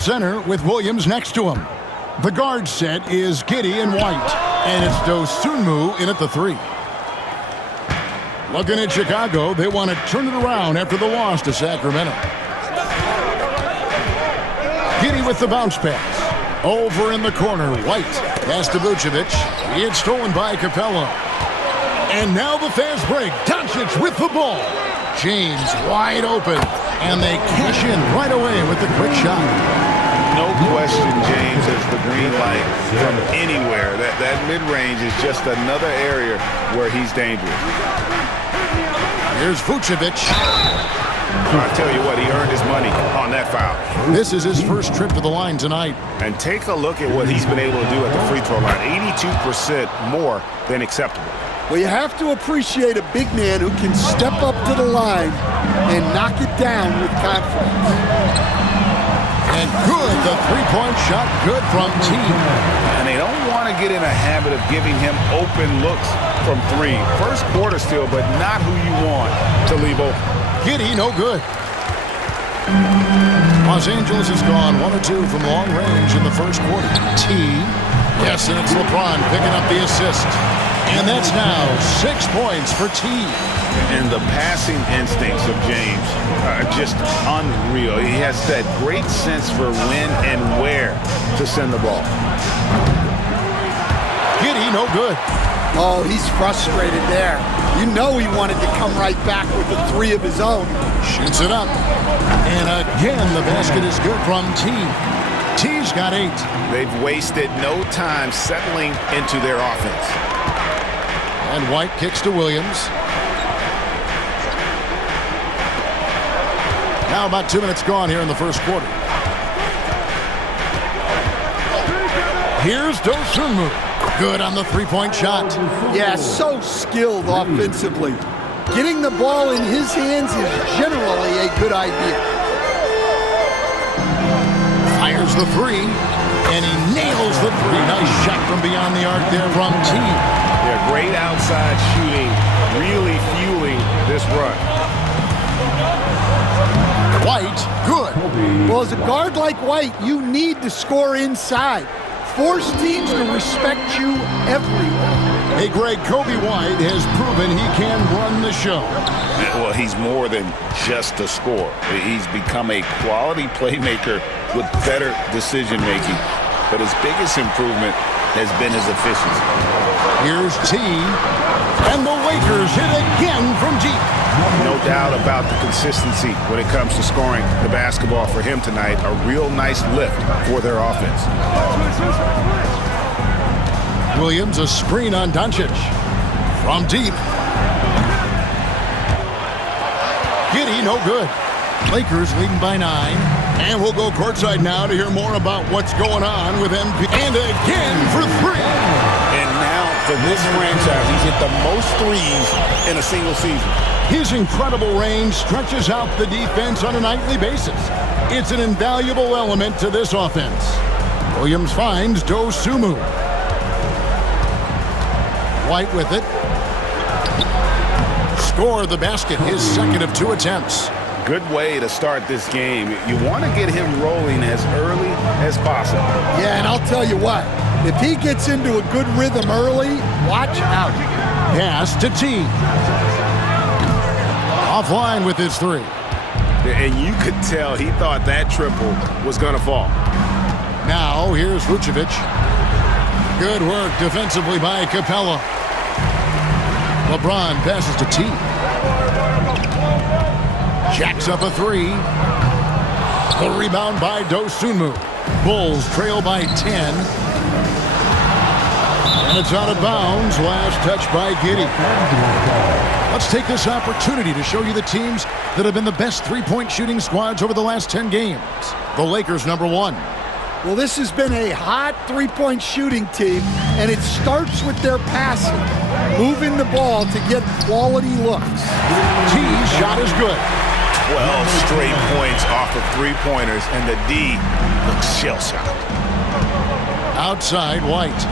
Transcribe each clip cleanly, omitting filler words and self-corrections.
Center with Williams next to him. The guard set is Giddey and White. And it's Dosunmu in at the 3. Looking at Chicago, they want to turn it around after the loss to Sacramento. Giddey with the bounce pass. Over in the corner, White. Pass to Vucevic. It's stolen by Capella. And now the fast break. Doncic with the ball. James wide open. And they cash in right away with the quick shot. No question, James has the green light from anywhere. That mid-range is just another area where he's dangerous. Here's Vucevic. I tell you what, he earned his money on that foul. This is his first trip to the line tonight. And take a look at what he's been able to do at the free throw line. 82% more than acceptable. Well, you have to appreciate a big man who can step up to the line and knock it down with confidence. And good, the three-point shot, good from T. And they don't want to get in a habit of giving him open looks from 3. First quarter still, but not who you want to leave open. Giddey, no good. Los Angeles has gone 1 or 2 from long range in the first quarter. T. Yes, and it's LeBron picking up the assist. And that's now 6 points for T. And the passing instincts of James are just unreal. He has that great sense for when and where to send the ball. Giddey, no good. Oh, he's frustrated there. You know he wanted to come right back with the 3 of his own. Shoots it up. And again, the basket is good from T. T's got 8. They've wasted no time settling into their offense. And White kicks to Williams. Now about 2 minutes gone here in the first quarter. Here's Dosunmu. Good on the three-point shot. Yeah, so skilled offensively. Getting the ball in his hands is generally a good idea. Fires the 3, and he nails the 3. Nice shot from beyond the arc there from T. Yeah, great outside shooting, really fueling this run. White, good. Well, as a guard like White, you need to score inside. Force teams to respect you everywhere. Hey, Greg, Kobe White has proven he can run the show. Well, he's more than just a scorer. He's become a quality playmaker with better decision-making. But his biggest improvement has been his efficiency. Here's T. And the Lakers hit again from deep. No doubt about the consistency when it comes to scoring the basketball for him tonight. A real nice lift for their offense. Williams, a screen on Doncic. From deep. Giddey, no good. Lakers leading by 9. And we'll go courtside now to hear more about what's going on with MP. And again for 3. And now for this franchise, he's hit the most threes in a single season. His incredible range stretches out the defense on a nightly basis. It's an invaluable element to this offense. Williams finds Dosunmu. White with it. Score the basket, his second of 2 attempts. Good way to start this game. You want to get him rolling as early as possible. Yeah, and I'll tell you what. If he gets into a good rhythm early, watch out. Pass to T. Offline with his 3. And you could tell he thought that triple was going to fall. Now here's Vucevic. Good work defensively by Capella. LeBron passes to T. Jacks up a 3. The rebound by Dosunmu. Bulls trail by 10. And it's out of bounds. Last touch by Giddey. Let's take this opportunity to show you the teams that have been the best three-point shooting squads over the last 10 games. The Lakers, number 1. Well, this has been a hot three-point shooting team, and it starts with their passing, moving the ball to get quality looks. T's shot is good. 12 straight points off of three-pointers, and the D looks shell-shocked. Outside, White.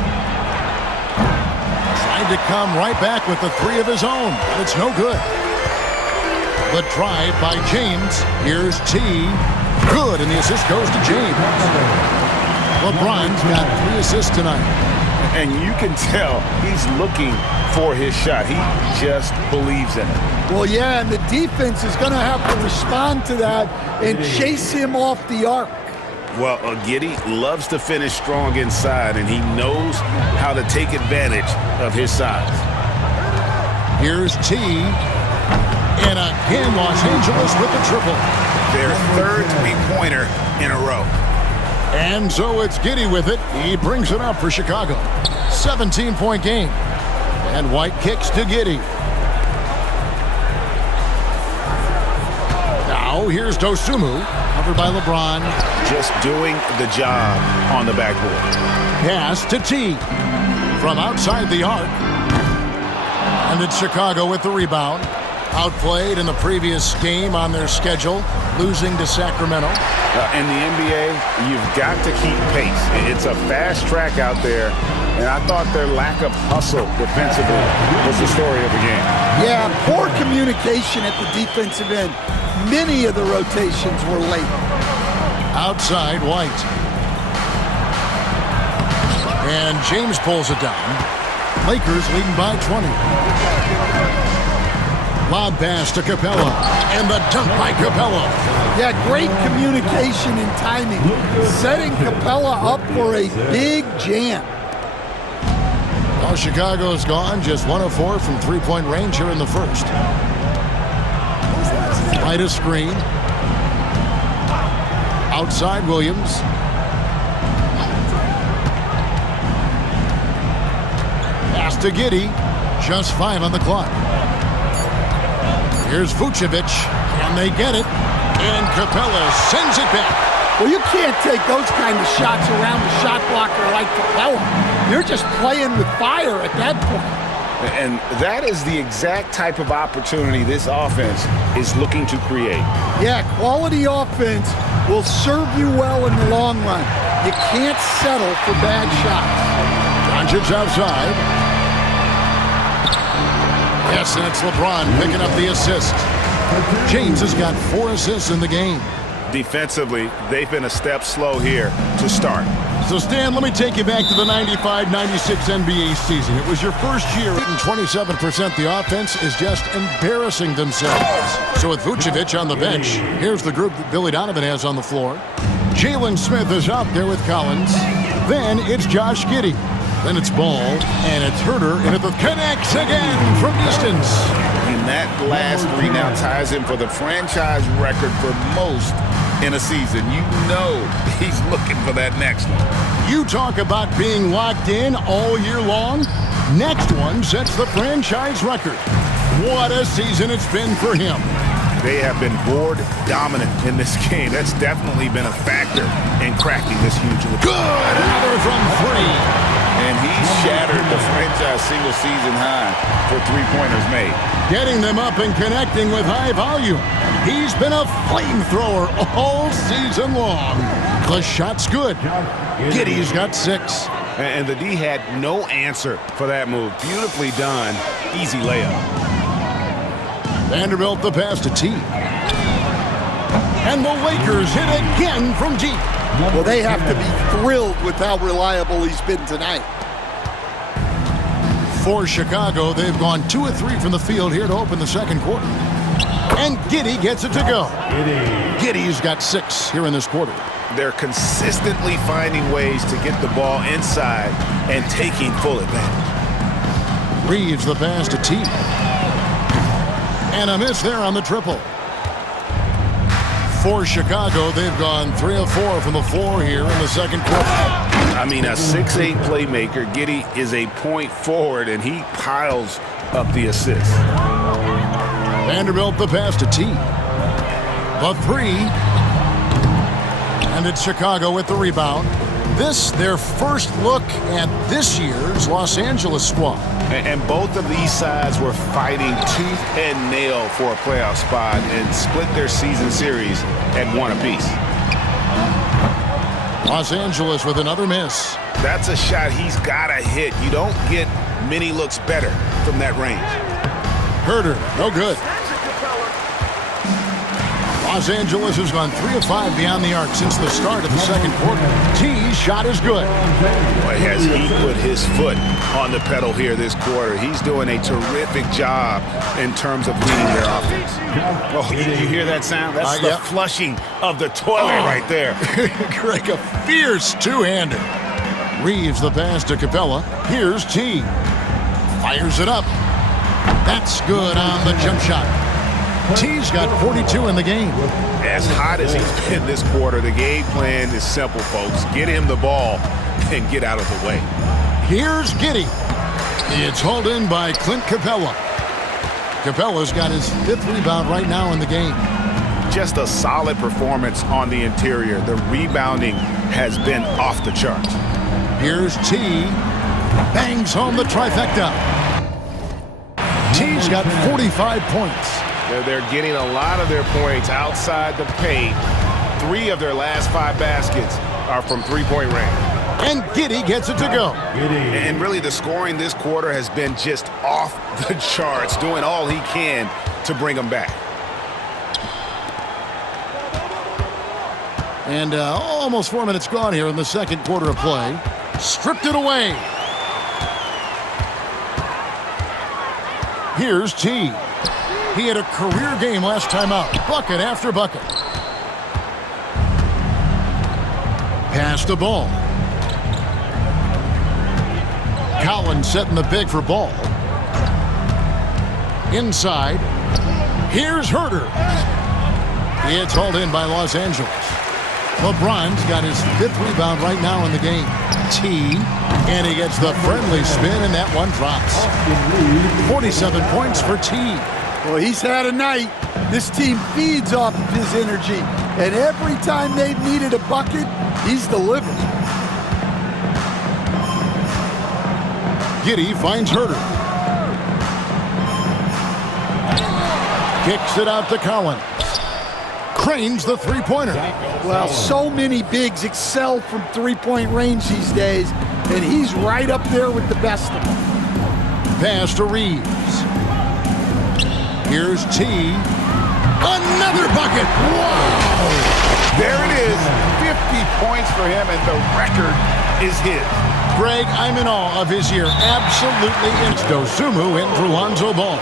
Trying to come right back with the 3 of his own, but it's no good. The drive by James. Here's T. Good, and the assist goes to James. LeBron's got 3 assists tonight. And you can tell he's looking for his shot. He just believes in it. Well, yeah, and the defense is going to have to respond to that and chase him off the arc. Well, Giddey loves to finish strong inside, and he knows how to take advantage of his size. Here's T. And again, Los Angeles with the triple. Their third three-pointer in a row. And so it's Giddey with it. He brings it up for Chicago. 17-point game. And White kicks to Giddey. Now here's Dosunmu, covered by LeBron. Just doing the job on the backboard. Pass to T. From outside the arc. And it's Chicago with the rebound. Outplayed in the previous game on their schedule, losing to Sacramento. In the NBA, you've got to keep pace. It's a fast track out there, and I thought their lack of hustle defensively was the story of the game. Yeah, poor communication at the defensive end. Many of the rotations were late. Outside, White. And James pulls it down. Lakers leading by 20. Lob pass to Capella, and the dunk by Capella. Yeah, great communication and timing, setting Capella up for a big jam. Well, Chicago's gone just 1 of 4 from three-point range here in the first. Right a screen. Outside, Williams. Pass to Giddey. Just 5 on the clock. Here's Vucevic, and they get it, and Capella sends it back. Well, you can't take those kind of shots around the shot blocker like Capella. You're just playing with fire at that point. And that is the exact type of opportunity this offense is looking to create. Yeah, quality offense will serve you well in the long run. You can't settle for bad shots. Doncic outside. Yes, and it's LeBron picking up the assist. James has got 4 assists in the game. Defensively, they've been a step slow here to start. So, Stan, let me take you back to the 95-96 NBA season. It was your first year, and 27% the offense is just embarrassing themselves. So with Vucevic on the bench, here's the group that Billy Donovan has on the floor. Jalen Smith is out there with Collins. Then it's Josh Giddey. Then it's Ball, and it's Herter, and it connects again from distance. And that last three now ties him for the franchise record for most in a season. You know he's looking for that next one. You talk about being locked in all year long. Next one sets the franchise record. What a season it's been for him. They have been board dominant in this game. That's definitely been a factor in cracking this huge lead. Good! Another from 3. And he shattered the franchise single-season high for three-pointers made. Getting them up and connecting with high volume. He's been a flamethrower all season long. The shot's good. Giddey's got 6. And the D had no answer for that move. Beautifully done. Easy layup. Vanderbilt the pass to T. And the Lakers hit again from deep. Well, they have to be thrilled with how reliable he's been tonight. For Chicago, they've gone 2 of 3 from the field here to open the second quarter. And Giddey gets it to go. Giddey's got 6 here in this quarter. They're consistently finding ways to get the ball inside and taking full advantage. Reeves the pass to T. And a miss there on the triple. For Chicago, they've gone 3 of 4 from the floor here in the second quarter. I mean, a 6'8 playmaker. Giddey is a point forward, and he piles up the assist. Vanderbilt the pass to T. The 3. And it's Chicago with the rebound. This, their first look at this year's Los Angeles squad. And both of these sides were fighting tooth and nail for a playoff spot and split their season series at 1 apiece. Los Angeles with another miss. That's a shot he's got to hit. You don't get many looks better from that range. Herter, no good. Los Angeles has gone 3 of 5 beyond the arc since the start of the second quarter. T's shot is good. Boy, has he put his foot on the pedal here this quarter. He's doing a terrific job in terms of leading their offense. Oh, you hear that sound? That's the flushing of the toilet right there. Greg, a fierce two-hander. Reeves the pass to Capella. Here's T. Fires it up. That's good on the jump shot. T's got 42 in the game. As hot as he's been this quarter, the game plan is simple, folks. Get him the ball and get out of the way. Here's Giddey. It's hauled in by Clint Capella. Capella's got his 5th rebound right now in the game. Just a solid performance on the interior. The rebounding has been off the charts. Here's T. Bangs home the trifecta. T's got 45 points. They're getting a lot of their points outside the paint. 3 of their last 5 baskets are from three-point range. And Giddey gets it to go. And really the scoring this quarter has been just off the charts, doing all he can to bring them back. And almost 4 minutes gone here in the second quarter of play. Stripped it away. Here's T. He had a career game last time out. Bucket after bucket. Pass the ball. Collins setting the big for Ball. Inside. Here's Herter. It's hauled in by Los Angeles. LeBron's got his 5th rebound right now in the game. T. And he gets the friendly spin, and that one drops. 47 points for T. Well, he's had a night. This team feeds off of his energy. And every time they've needed a bucket, he's delivered. Giddey finds Herter. Kicks it out to Collins. Cranes the three-pointer. Well, so many bigs excel from three-point range these days, and he's right up there with the best of them. Pass to Reeves. Here's T. Another bucket. Wow! There it is. 50 points for him, and the record is his. Greg, I'm in awe of his year. Absolutely. It's Dosunmu in for Lonzo Ball.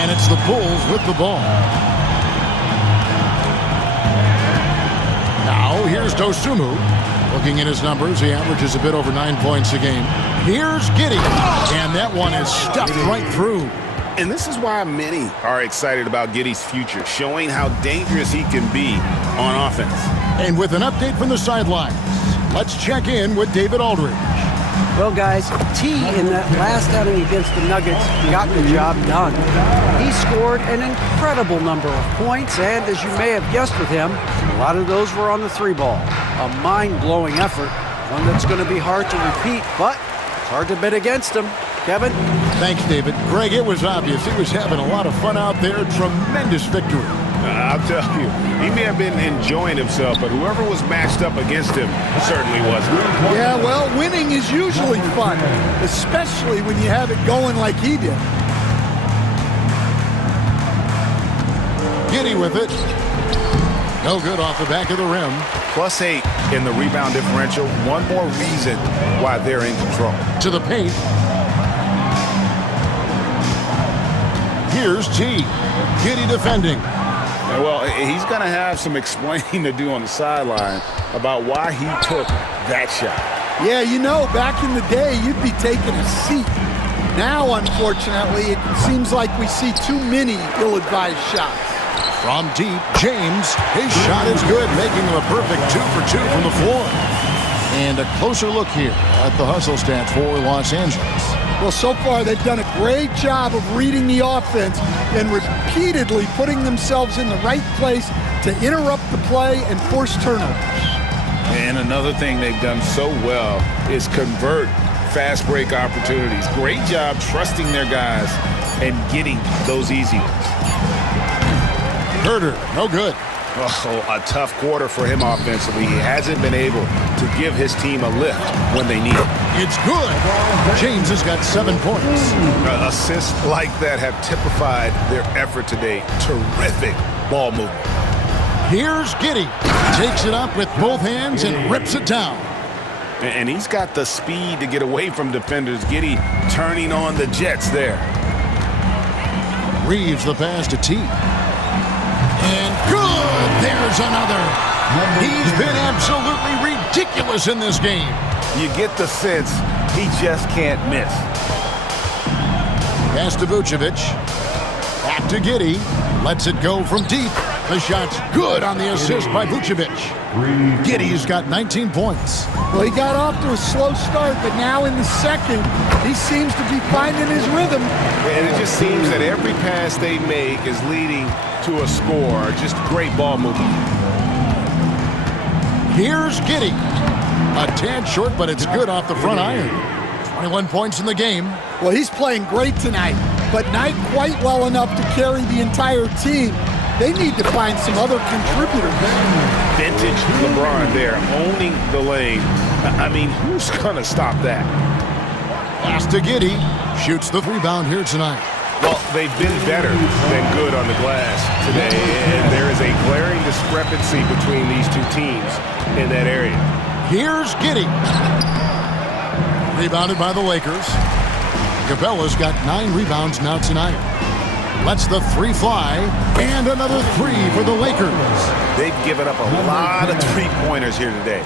And it's the Bulls with the ball. Now here's Dosunmu. Looking at his numbers, he averages a bit over 9 points a game. Here's Giddey. And that one is stuffed right through. And this is why many are excited about Giddey's future, showing how dangerous he can be on offense. And with an update from the sidelines, let's check in with David Aldridge. Well, guys, T in that last outing against the Nuggets got the job done. He scored an incredible number of points, and as you may have guessed with him, a lot of those were on the 3-ball. A mind-blowing effort, one that's going to be hard to repeat, but it's hard to bet against him. Kevin? Thanks, David. Greg, it was obvious he was having a lot of fun out there. Tremendous victory. I'll tell you, he may have been enjoying himself, but whoever was matched up against him certainly wasn't. Yeah, well, winning is usually fun, especially when you have it going like he did. Giddey with it. No good off the back of the rim. +8 in the rebound differential. One more reason why they're in control. To the paint. Here's T. Giddey defending. Well, he's going to have some explaining to do on the sideline about why he took that shot. Yeah, you know, back in the day, you'd be taking a seat. Now, unfortunately, it seems like we see too many ill-advised shots. From deep, James. His shot is good, making him a perfect 2 for 2 from the floor. And a closer look here at the hustle stats for Los Angeles. Well, so far they've done a great job of reading the offense and repeatedly putting themselves in the right place to interrupt the play and force turnovers. And another thing they've done so well is convert fast break opportunities. Great job trusting their guys and getting those easy ones. Herter, no good. Oh, a tough quarter for him offensively. He hasn't been able to give his team a lift when they need it. It's good. James has got 7 points. Assists like that have typified their effort today. Terrific ball movement. Here's Giddey. Takes it up with both hands and rips it down. And he's got the speed to get away from defenders. Giddey turning on the Jets there. Reeves the pass to T. And good! There's another. He's been absolutely ridiculous in this game. You get the sense he just can't miss. Pass to Vucevic. Back to Giddey. Lets it go from deep. The shot's good on the assist by Vucevic. Giddey's got 19 points. Well, he got off to a slow start, but now in the second, he seems to be finding his rhythm. And it just seems that every pass they make is leading to a score. Just great ball movement. Here's Giddey. A tad short, but it's good off the front iron. 21 points in the game. Well, he's playing great tonight, but not quite well enough to carry the entire team. They need to find some other contributors. Vintage LeBron there, owning the lane. I mean, who's going to stop that? Pass to Giddey. Shoots the rebound here tonight. Well, they've been better than good on the glass today, and there is a glaring discrepancy between these two teams in that area. Here's Giddey. Rebounded by the Lakers. Capella's got 9 rebounds now tonight. Lets the 3 fly, and another 3 for the Lakers. They've given up a lot of three-pointers here today.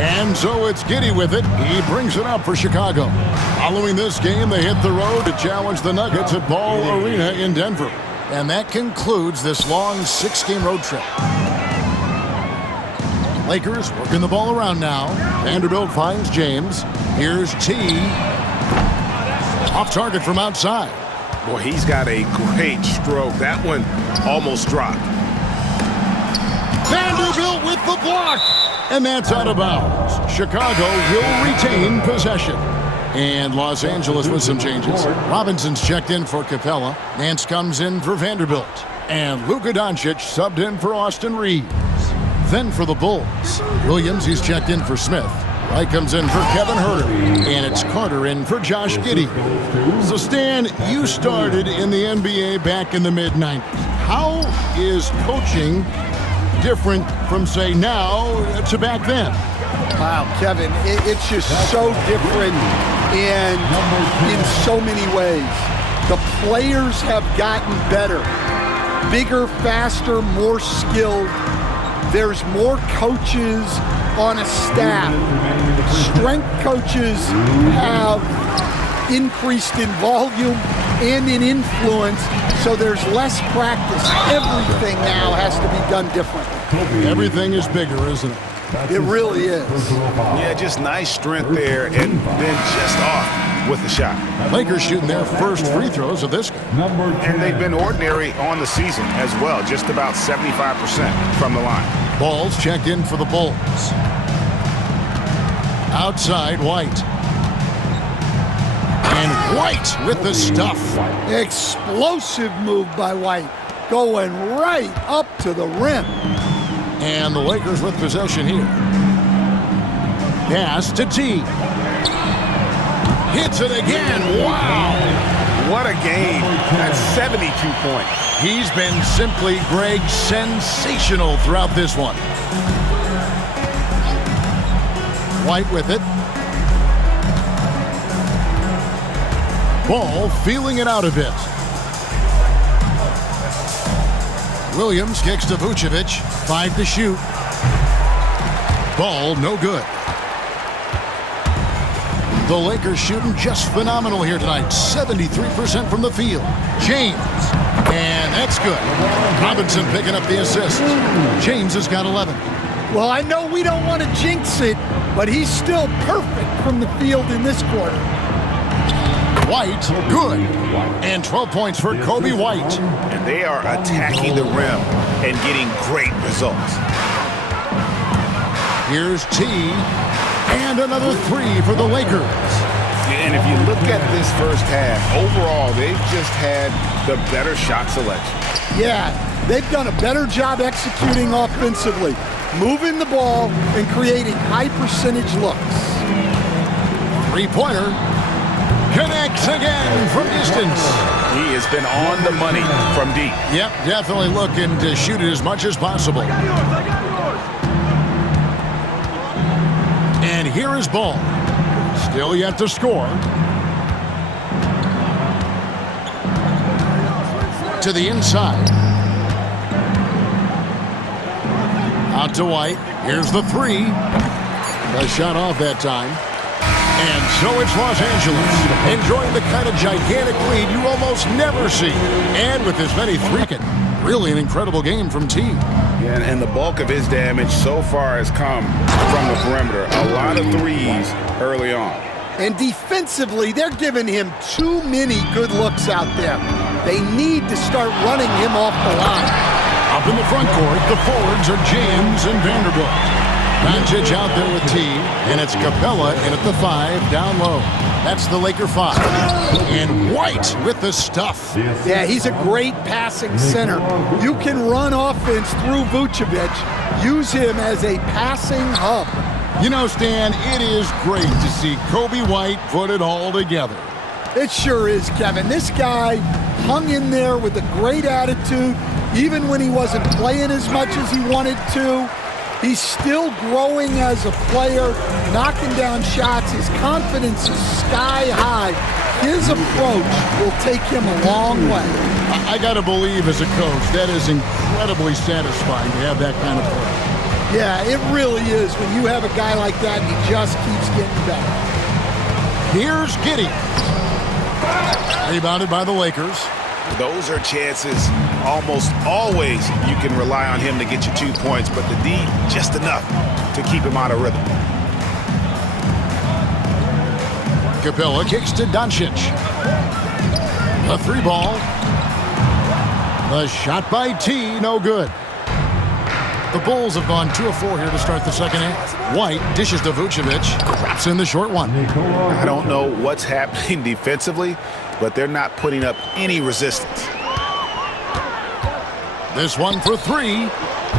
And so it's Giddey with it. He brings it up for Chicago. Following this game, they hit the road to challenge the Nuggets at Ball Arena in Denver. And that concludes this long 6-game road trip. Lakers working the ball around now. Vanderbilt finds James. Here's T. Off target from outside. Boy, he's got a great stroke. That one almost dropped. Vanderbilt with the block. And that's out of bounds. Chicago will retain possession. And Los Angeles with some changes. Robinson's checked in for Capella. Nance comes in for Vanderbilt. And Luka Doncic subbed in for Austin Reeves. Then for the Bulls, Williams, he's checked in for Smith. Wright comes in for Kevin Huerter. And it's Carter in for Josh Giddey. So Stan, you started in the NBA back in the mid-90s. How is coaching different from, say, now to back then? Wow, Kevin, it's just so different in so many ways. The players have gotten better, bigger, faster, more skilled. There's more coaches on a staff. Strength coaches have increased in volume and in influence, so there's less practice. Everything now has to be done differently. Everything is bigger, isn't it? It really is. Yeah, just nice strength there, and then just off with the shot. Lakers shooting their first free throws of this game. And they've been ordinary on the season as well, just about 75% from the line. Ball's checked in for the Bulls. Outside, White. And White with the stuff. Explosive move by White, going right up to the rim. And the Lakers with possession here. Pass to T. Hits it again. Wow. What a game. That's 72 points. He's been simply, Greg, sensational throughout this one. White with it. Ball feeling it out a bit. Williams kicks to Vucevic. 5 to shoot. Ball no good. The Lakers shooting just phenomenal here tonight. 73% from the field. James. And that's good. Robinson picking up the assist. James has got 11. Well, I know we don't want to jinx it, but he's still perfect from the field in this quarter. White, good. And 12 points for Kobe White. And they are attacking the rim and getting great results. Here's T. And another 3 for the Lakers. And if you look at this first half, overall, they've just had the better shot selection. Yeah, they've done a better job executing offensively, moving the ball and creating high-percentage looks. Three-pointer connects again from distance. He has been on the money from deep. Yep, definitely looking to shoot it as much as possible. And here is Ball. Still yet to score. To the inside. Out to White. Here's the three. A shot off that time. And so it's Los Angeles, enjoying the kind of gigantic lead you almost never see. And with as many three, really an incredible game from T. Yeah, and the bulk of his damage so far has come from the perimeter. A lot of threes early on. And defensively, they're giving him too many good looks out there. They need to start running him off the line. Up in the front court, the forwards are James and Vanderbilt. Doncic out there with T, and it's Capella in at the 5, down low. That's the Laker 5. And White with the stuff. Yeah, he's a great passing center. You can run offense through Vucevic. Use him as a passing hub. You know, Stan, it is great to see Coby White put it all together. It sure is, Kevin. This guy hung in there with a great attitude, even when he wasn't playing as much as he wanted to. He's still growing as a player, knocking down shots. His confidence is sky high. His approach will take him a long way. I got to believe as a coach, that is incredibly satisfying to have that kind of play. Yeah, it really is when you have a guy like that and he just keeps getting better. Here's Giddey. Rebounded by the Lakers. Those are chances almost always you can rely on him to get you 2 points, but the D just enough to keep him out of rhythm. Capella kicks to Doncic. A three ball. The shot by T, no good. The Bulls have gone 2 of 4 here to start the second half. White dishes to Vucevic, drops in the short one. I don't know what's happening defensively, but they're not putting up any resistance. This one for 3.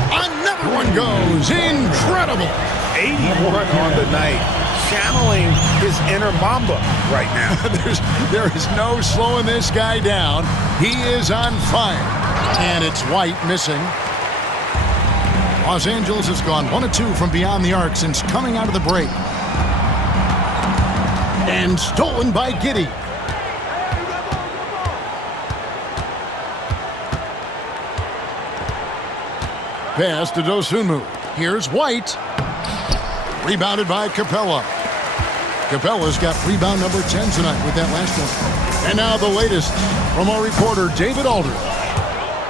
Another one goes. Incredible. 81 on the night. Channeling his inner Mamba right now. There is no slowing this guy down. He is on fire. And it's White missing. Los Angeles has gone 1 of 2 from beyond the arc since coming out of the break. And stolen by Giddey. Pass to Dosunmu. Here's White. Rebounded by Capella. Capella's got rebound number 10 tonight with that last one. And now the latest from our reporter, David Aldridge.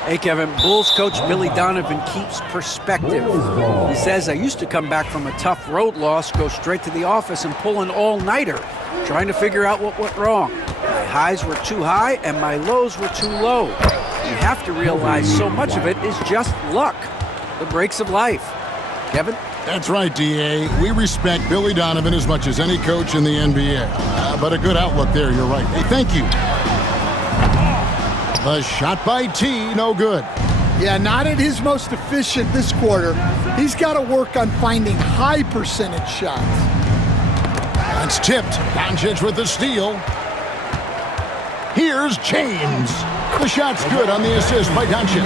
Hey, Kevin, Bulls coach Billy Donovan keeps perspective. He says, I used to come back from a tough road loss, go straight to the office and pull an all-nighter, trying to figure out what went wrong. My highs were too high and my lows were too low. You have to realize so much of it is just luck, the breaks of life. Kevin? That's right, D.A. We respect Billy Donovan as much as any coach in the NBA. But a good outlook there, you're right. Hey, thank you. The shot by T, no good. Yeah, not at his most efficient this quarter. He's got to work on finding high percentage shots. That's tipped. Doncic with the steal. Here's James. The shot's good on the assist by Doncic.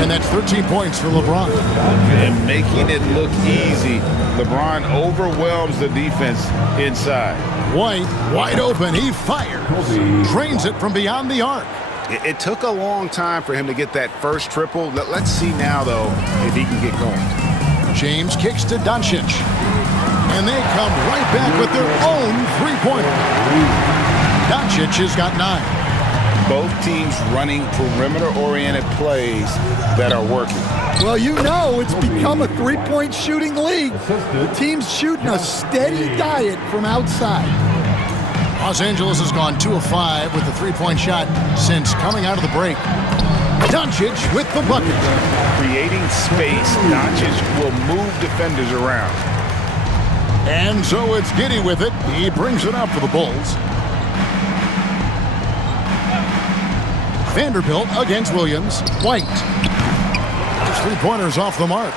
And that's 13 points for LeBron. And making it look easy. LeBron overwhelms the defense inside. White, wide open. He fires. Drains it from beyond the arc. It took a long time for him to get that first triple. Let's see now, though, if he can get going. James kicks to Doncic. And they come right back with their own three-pointer. Doncic has got 9. Both teams running perimeter-oriented plays that are working. Well, you know it's become a three-point shooting league. The team's shooting a steady diet from outside. Los Angeles has gone 2 of 5 with the three-point shot since coming out of the break. Doncic with the bucket. Creating space, Doncic will move defenders around. And so it's Giddey with it. He brings it up for the Bulls. Vanderbilt against Williams. White. His three-pointers off the mark.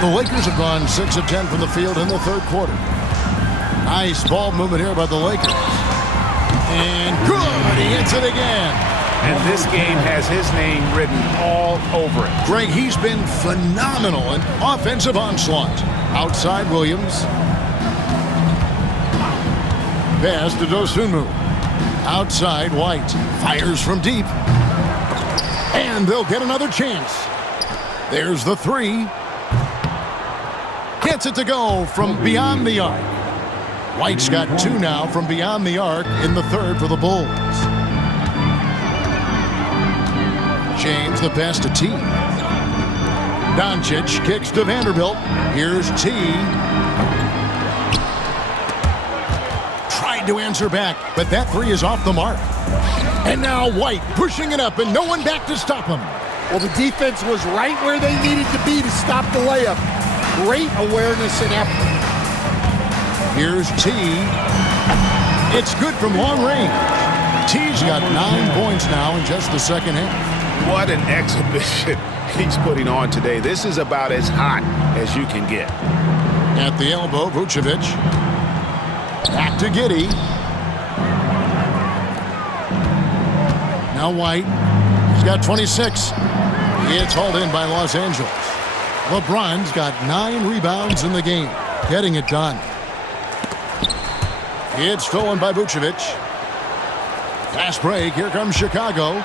The Lakers have gone 6 of 10 from the field in the third quarter. Nice ball movement here by the Lakers. And good, he hits it again. And this game has his name written all over it. Greg, he's been phenomenal in offensive onslaught. Outside Williams. Pass to Dosunmu. Outside White. Fires from deep. And they'll get another chance. There's the three. Gets it to go from beyond the arc. White's got 2 now from beyond the arc in the third for the Bulls. James the pass to T. Doncic kicks to Vanderbilt. Here's T. Tried to answer back, but that three is off the mark. And now White pushing it up and no one back to stop him. Well, the defense was right where they needed to be to stop the layup. Great awareness and effort. Here's T. It's good from long range. T's got 9 points now in just the second half. What an exhibition he's putting on today. This is about as hot as you can get. At the elbow, Vucevic. Back to Giddey. Now White. He's got 26. It's hauled in by Los Angeles. LeBron's got 9 rebounds in the game. Getting it done. It's stolen by Vucevic. Fast break. Here comes Chicago.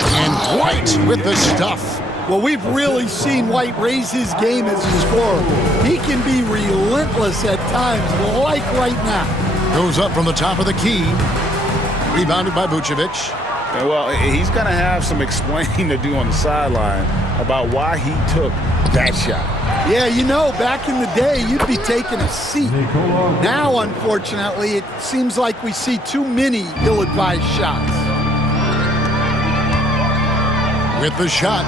And White with the stuff. Well, we've really seen White raise his game as a scorer. He can be relentless at times, like right now. Goes up from the top of the key. Rebounded by Vucevic. Well, he's going to have some explaining to do on the sideline about why he took that shot. Yeah, you know, back in the day, you'd be taking a seat. Now, unfortunately, it seems like we see too many ill-advised shots. With the shot.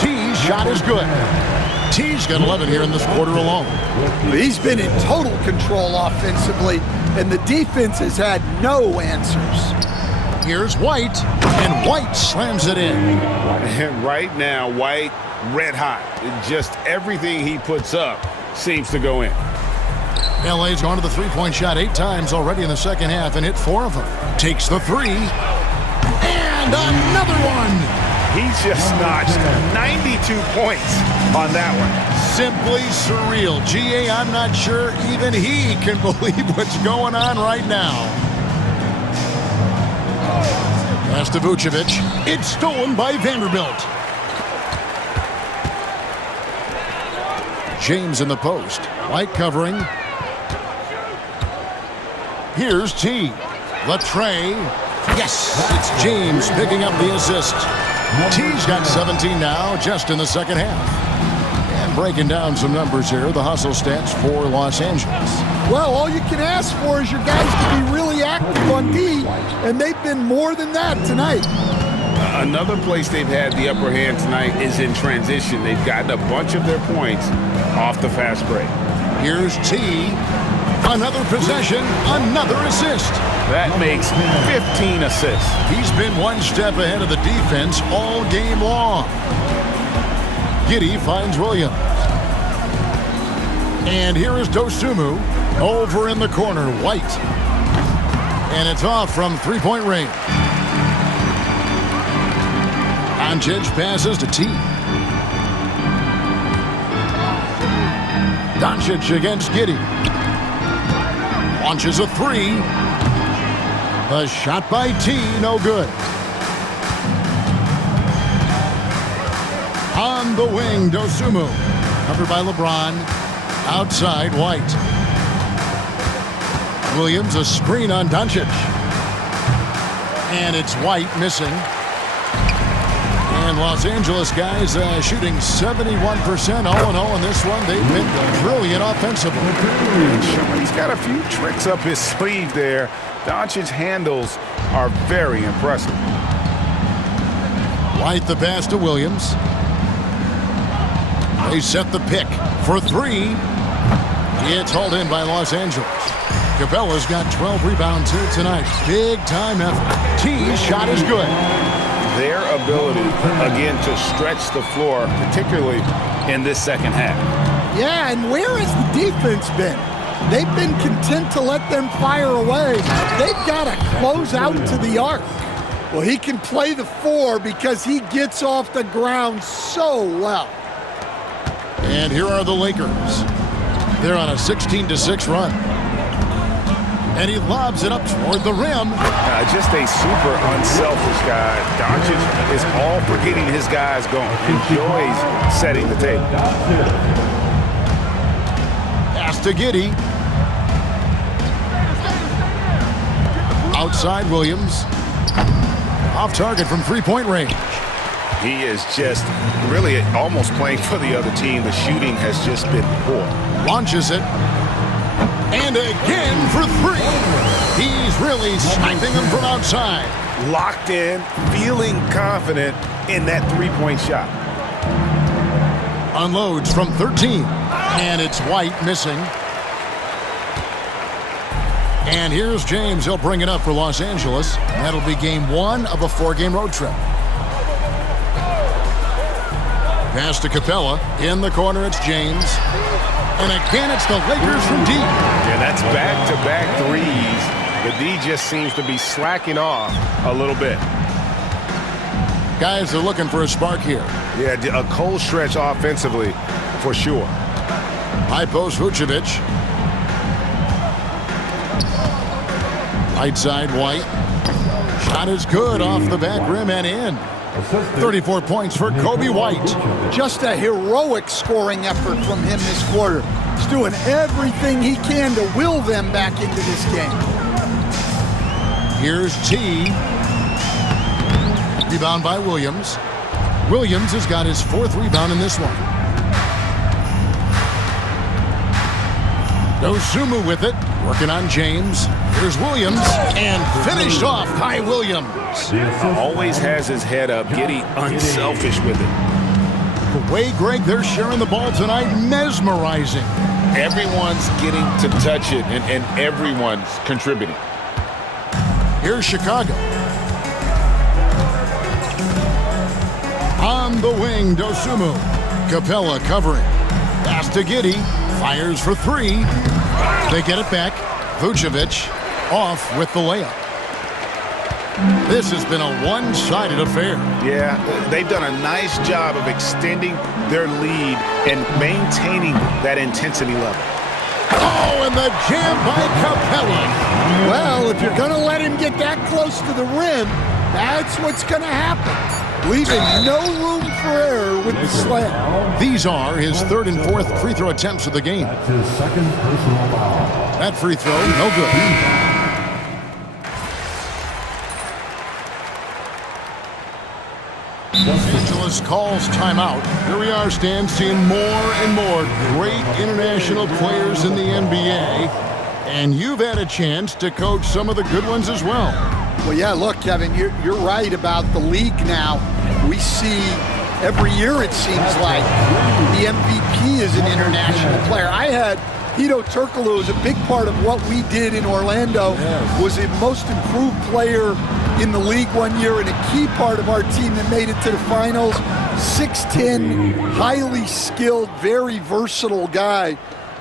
T's shot is good. T's got 11 here in this quarter alone. He's been in total control offensively, and the defense has had no answers. Here's White, and White slams it in. And right now, White, red hot. Just everything he puts up seems to go in. LA's gone to the three-point shot 8 times already in the second half and hit 4 of them. Takes the three, and another one. He's just notched 92 points on that one. Simply surreal. GA, I'm not sure even he can believe what's going on right now. Pass to Vucevic. It's stolen by Vanderbilt. James in the post. White covering. Here's T. Latrey. Yes, it's James picking up the assist. T's got 17 now, just in the second half. And breaking down some numbers here, the hustle stats for Los Angeles. Well, all you can ask for is your guys to be really active on D, and they've been more than that tonight. Another place they've had the upper hand tonight is in transition. They've gotten a bunch of their points off the fast break. Here's T. Another possession, another assist. That makes 15 assists. He's been one step ahead of the defense all game long. Giddey finds Williams. And here is Dosunmu over in the corner, White. And it's off from three-point range. Doncic passes to T. Doncic against Giddey. Launches a three. The shot by T, no good. On the wing, Dosunmu. Covered by LeBron. Outside, White. Williams, a screen on Doncic. And it's White missing. And Los Angeles guys shooting 71% all in all in this one. They've been brilliant offensively. He's got a few tricks up his sleeve there. Doncic's handles are very impressive. White the pass to Williams. They set the pick for three. It's hauled in by Los Angeles. Capella's got 12 rebounds here tonight. Big-time effort. T's shot is good. Their ability, again, to stretch the floor, particularly in this second half. Yeah, and where has the defense been? They've been content to let them fire away. They've got to close out to the arc. Well, he can play the 4 because he gets off the ground so well. And here are the Lakers. They're on a 16-6 run. And he lobs it up toward the rim. Just a super unselfish guy. Doncic is all for getting his guys going. Enjoys setting the table. Pass to Giddey. Outside Williams. Off target from three-point range. He is just really almost playing for the other team. The shooting has just been poor. Launches it. And again for 3. He's really sniping them from outside. Locked in, feeling confident in that three-point shot. Unloads from 13. And it's White missing. And here's James. He'll bring it up for Los Angeles. That'll be game 1 of a 4-game road trip. Pass to Capella. In the corner, it's James. And again, it's the Lakers from deep. Yeah, that's back-to-back threes. The D just seems to be slacking off a little bit. Guys are looking for a spark here. Yeah, a cold stretch offensively, for sure. High post Vucevic. Right side, White. Shot is good off the back rim and in. 34 points for Kobe White. Just a heroic scoring effort from him this quarter. He's doing everything he can to will them back into this game. Here's T. Rebound by Williams. Williams has got his 4th rebound in this one. Dosunmu with it. Working on James. Here's Williams. And finished off by Williams. Always has his head up. Giddey unselfish with it. The way, Greg, they're sharing the ball tonight, mesmerizing. Everyone's getting to touch it, and everyone's contributing. Here's Chicago. On the wing, Dosunmu. Capella covering. Pass to Giddey. Fires for 3. They get it back. Vucevic off with the layup. This has been a one-sided affair. Yeah, they've done a nice job of extending their lead and maintaining that intensity level. Oh, and the jam by Capella. Well, if you're going to let him get that close to the rim, that's what's going to happen. Leaving no room for error with the slam. These are his 3rd and 4th free throw attempts of the game. That's his 2nd personal foul. That free throw, no good. Los Angeles calls timeout. Here we are, Stan, seeing more and more great international players in the NBA. And you've had a chance to coach some of the good ones as well. Well, yeah, look, Kevin, you're right about the league now. We see every year, it seems like, the MVP is an international player. I had Hedo Turkoglu was a big part of what we did in Orlando, was the most improved player in the league one year and a key part of our team that made it to the finals. 6'10", highly skilled, very versatile guy.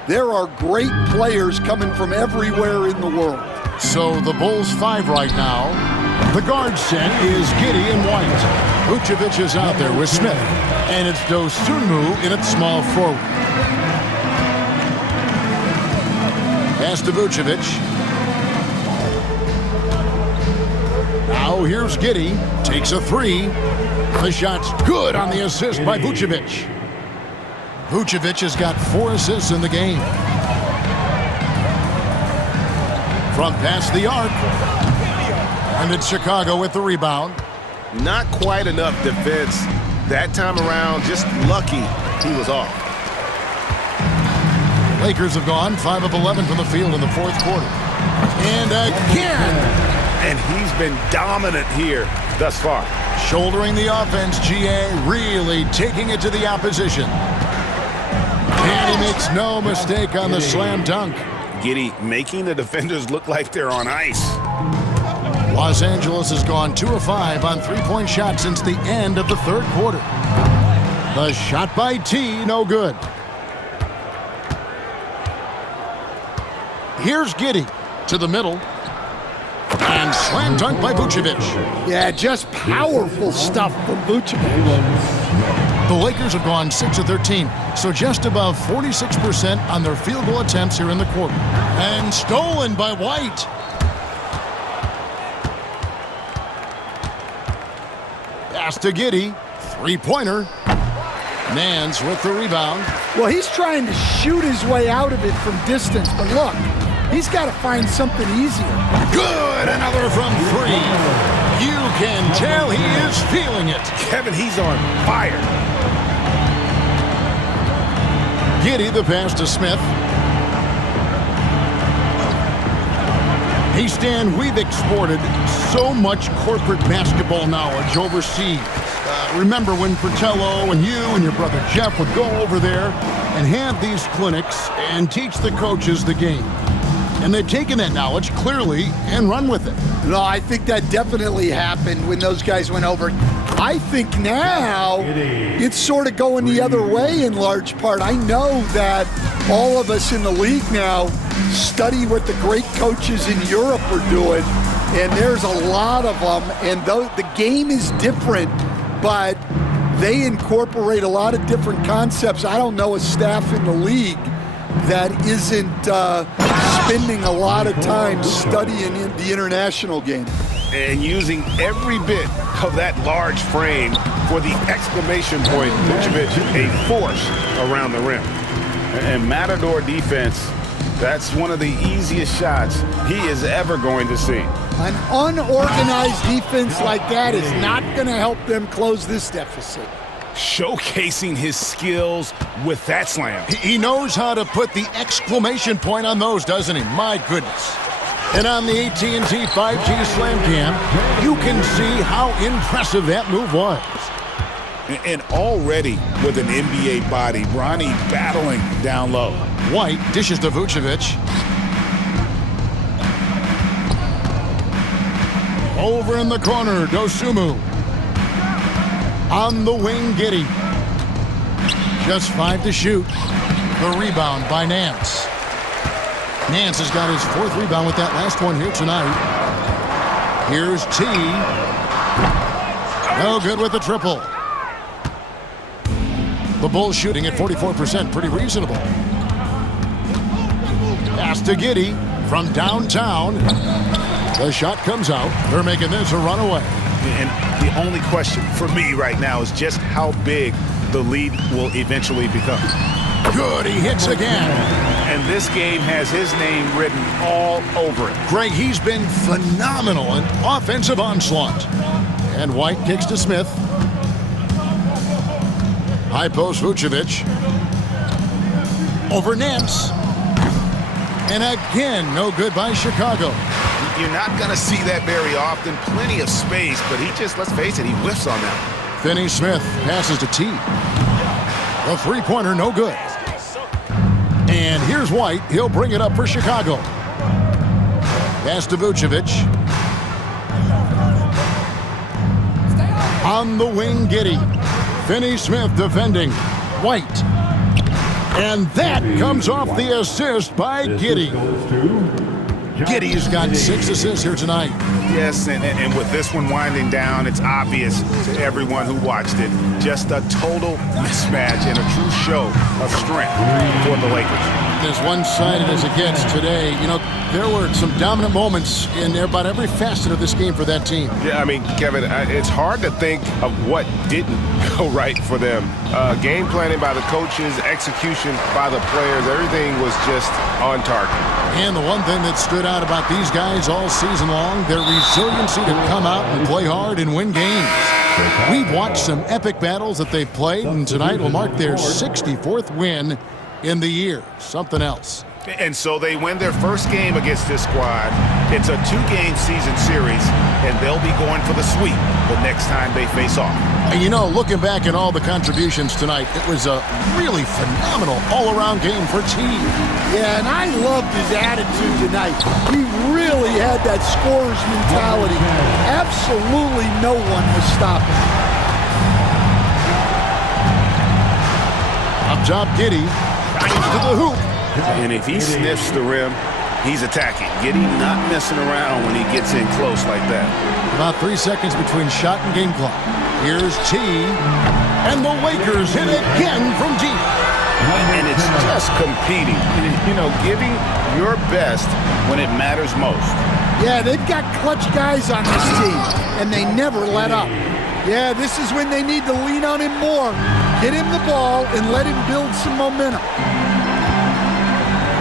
There are great players coming from everywhere in the world. So the Bulls 5 right now. The guard set is Giddey and White. Vucevic is out there with Smith. And it's Dosunmu in its small forward. Pass to Vucevic. Now here's Giddey. Takes a 3. The shot's good on the assist by Vucevic. Vucevic has got 4 assists in the game. From past the arc. And it's Chicago with the rebound. Not quite enough defense that time around. Just lucky he was off. Lakers have gone 5 of 11 from the field in the 4th quarter. And again. And he's been dominant here thus far. Shouldering the offense, GA really taking it to the opposition. And he makes no mistake on the slam dunk. Giddey making the defenders look like they're on ice. Los Angeles has gone 2 of 5 on three-point shots since the end of the third quarter. The shot by T, no good. Here's Giddey to the middle. And slam dunk by Vucevic. Yeah, just powerful stuff from Vucevic. The Lakers have gone 6 of 13, so just above 46% on their field goal attempts here in the quarter. And stolen by White. Pass to Giddey. Three-pointer. Nance with the rebound. Well, he's trying to shoot his way out of it from distance, but look, he's got to find something easier. Good, another from 3. You can tell he is feeling it. Kevin, he's on fire. Giddey, the pass to Smith. Hey, Stan, we've exported so much corporate basketball knowledge overseas. Remember when Fratello and you and your brother Jeff would go over there and have these clinics and teach the coaches the game. And they've taken that knowledge clearly and run with it. No, I think that definitely happened when those guys went over. I think now it's sort of going the other way in large part. I know that all of us in the league now study what the great coaches in Europe are doing, and there's a lot of them, and the game is different, but they incorporate a lot of different concepts. I don't know a staff in the league that isn't spending a lot of time studying the international game. And using every bit of that large frame for the exclamation point, Vucevic, a force around the rim. And Matador defense, that's one of the easiest shots he is ever going to see. An unorganized defense like that is not going to help them close this deficit. Showcasing his skills with that slam. He knows how to put the exclamation point on those, doesn't he? My goodness. And on the AT&T 5G Slam Cam, you can see how impressive that move was. And already with an NBA body, Bronny battling down low. White dishes to Vucevic. Over in the corner, Dosunmu. On the wing, Giddey. Just 5 to shoot. The rebound by Nance. Nance has got his 4th rebound with that last one here tonight. Here's T. No good with the triple. The Bulls shooting at 44%, pretty reasonable. Pass to Giddey from downtown. The shot comes out. They're making this a runaway. And the only question for me right now is just how big the lead will eventually become. Good, he hits again. And this game has his name written all over it. Greg, he's been phenomenal in offensive onslaught. And White kicks to Smith. High post Vucevic. Over Nance. And again, no good by Chicago. You're not going to see that very often. Plenty of space, but he just, let's face it, he whiffs on that. Finney-Smith passes to T. The three-pointer, no good. And here's White. He'll bring it up for Chicago. Pass to Vucevic. On the wing, Giddey. Finney-Smith defending. White. And that comes off the assist by Giddey. Giddey's got 6 assists here tonight. Yes, and with this one winding down, it's obvious to everyone who watched it. Just a total mismatch and a true show of strength for the Lakers. As one-sided as it gets today, you know, there were some dominant moments in about every facet of this game for that team. Yeah, I mean, Kevin, it's hard to think of what didn't go right for them. Game planning by the coaches, execution by the players, everything was just on target. And the one thing that stood out about these guys all season long, their resiliency to come out and play hard and win games. We've watched some epic battles that they've played, and tonight will mark their 64th win in the year. Something else. And so they win their first game against this squad. It's a 2-game season series, and they'll be going for the sweep the next time they face off. And you know, looking back at all the contributions tonight, it was a really phenomenal all-around game for T. Yeah, and I loved his attitude tonight. He really had that scorer's mentality. Absolutely no one was stopping. Up top, Giddey drives to the hoop. And if he sniffs the rim, he's attacking. Giddey not messing around when he gets in close like that. About 3 seconds between shot and game clock. Here's T, and the Lakers hit again from deep. And it's just competing, you know, giving your best when it matters most. Yeah, they've got clutch guys on this team, and they never let up. Yeah, this is when they need to lean on him more. Get him the ball and let him build some momentum.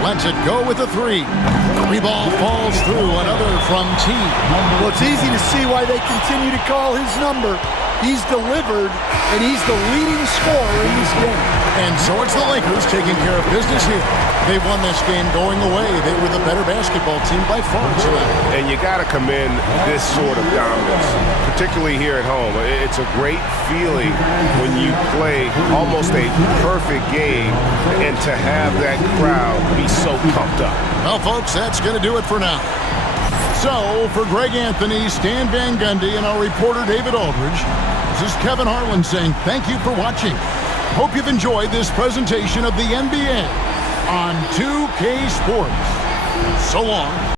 Lets it go with a three. Three ball falls through, another from T. Well, it's easy to see why they continue to call his number. He's delivered, and he's the leading scorer in this game. And so it's the Lakers taking care of business here. They won this game going away. They were the better basketball team by far tonight. And you got to commend this sort of dominance, particularly here at home. It's a great feeling when you play almost a perfect game and to have that crowd be so pumped up. Well, folks, that's going to do it for now. So, for Greg Anthony, Stan Van Gundy, and our reporter David Aldridge, this is Kevin Harlan saying thank you for watching. Hope you've enjoyed this presentation of the NBA on 2K Sports. So long.